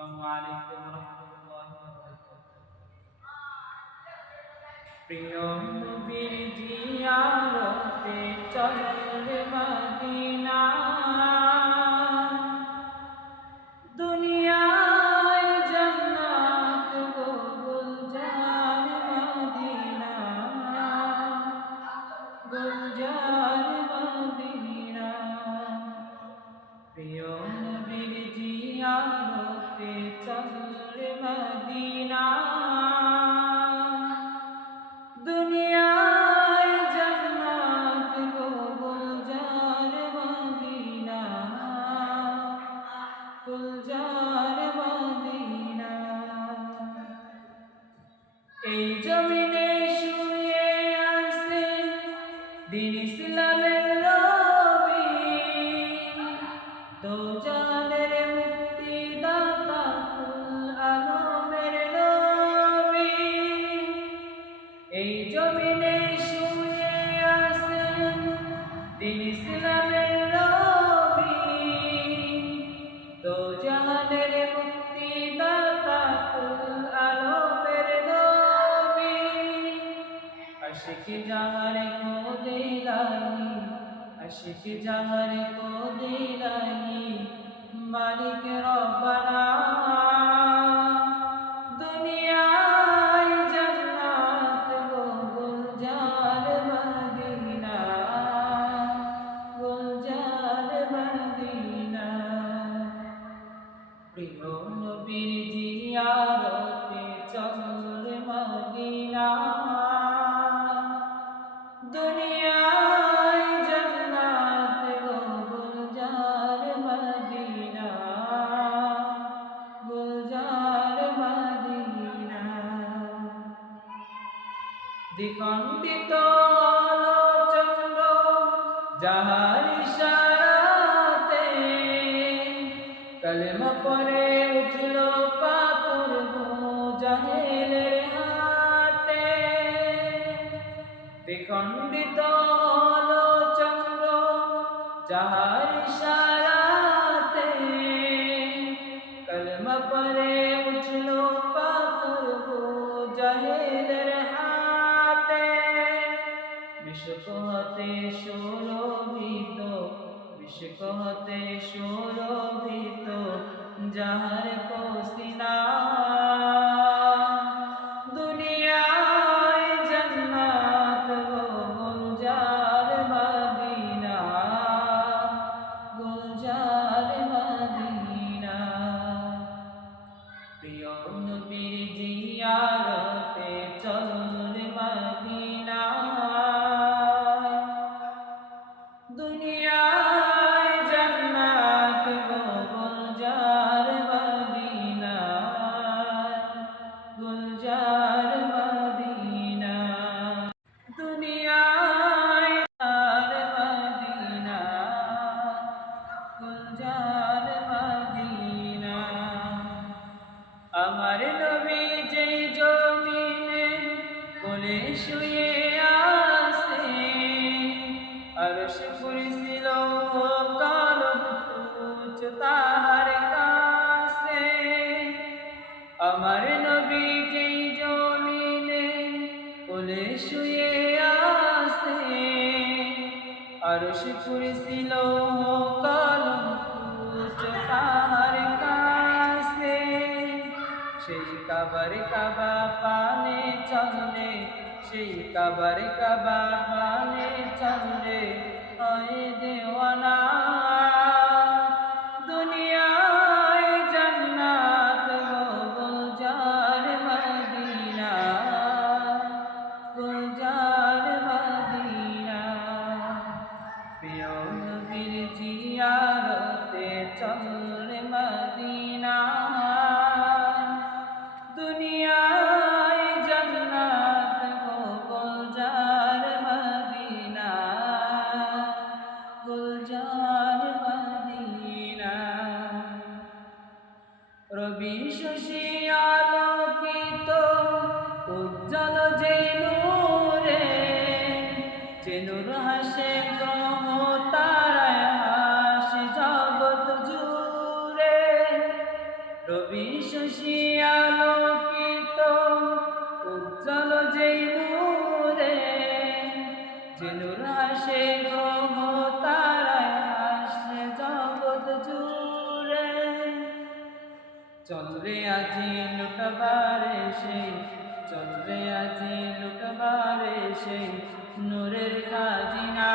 আসসালামু আলাইকুম রহমতুল্লাহি ওয়া বারাকাতুহু। প্রিয় নবীর জিয়ারতে চলে মদিনা, দুনিয়ায় জান্নাত গো গুলজার মদিনা, গুলজার মদিনা। প্রিয় নবীর জিয়ারতে চলে মদিনা, দুনিয়ায় জান্নাত গো গুলজার মদিনা, গুলজার মদিনা। এই জমিনে শুয়ে আছেন দ্বীন ইসলামের নবী, দোজানের মুক্তিদাতা কুল আলমের নবী। এই জমিনে শুয়ে আছেন দ্বীন ইসলামের নবী, দোজানের মুক্তিদাতা কুল আলমের নবী। আশিক যাহারে কো দিলাহি, আশিক যাহারে কো দিলাহি, মালিক রব্বানা। দুনিয়ায় জান্নাত গো গুলজার মদিনা, গুলজার মদিনা। প্রিয় নবীর জিয়ারতে চলে মদিনা, দুনিয়ায় জান্নাত গো গুলজার মদিনা, গুলজার মদিনা। দ্বিখণ্ডিত হলো চন্দ্র যাহার ইশারাতে, কলেমা পড়ে উঠল পাথর মুজাহিদের হাতে। দ্বিখণ্ডিত হলো চন্দ্র যাহার ইশারাতে, কলেমা পড়ে উঠল পাথর মুজাহিদের হাতে। বিশ্বক হতে সুরভিত, বিশ্বক হতে সুরভিত যাহার পসিনা, দুনিয়ায় জান্নাত গো গুলজার মদিনা, গুলজার মদিনা। প্রিয় নবীর জিয়ারতে চলে মদিনা, দুনিয়ায় জান্নাত গো গুলজার মদিনা, গুলজার মদিনা। দুনিয়ায় মদিনা, গুলজার মদিনা। আমার নবী যেই জমিনে কোলে শুয়ে আছে, আরশ কুরসি লৌহ কলম তুচ্ছ তাহার কাছে। আমার নবী যেই জমিনে কোলে শুয়ে আছে, আরশ কুরসি লৌহ কলম তুচ্ছ তাহার কাছে। সেই কাবার কাবা পানে চলে, সেই কাবার কাবা পানে চলে হয় দেওয়ানা, দুনিয়ায় জান্নাত গো গুলজার মদিনা, গুলজার মদিনা। প্রিয় নবীর জিয়ারতে চলে মদিনা, দুনিয়ায় জান্নাত গো গুলজার মদিনা, গুলজার মদিনা। রবি শশী আলোকিত উজ্জ্বল যে নূরে, যে নূর হাসে গ্রহ তারায় হাসে জগৎ জুড়ে। রবি শশী আলোকিত উজ্জ্বল যেই নূরে, যে নূর হাসে গ্রহ তারায় হাসে জগৎ জুড়ে। চল রে আজি লুটবারে সেই, চল রে আজি লুটবারে সেই নূরের খাজিনা।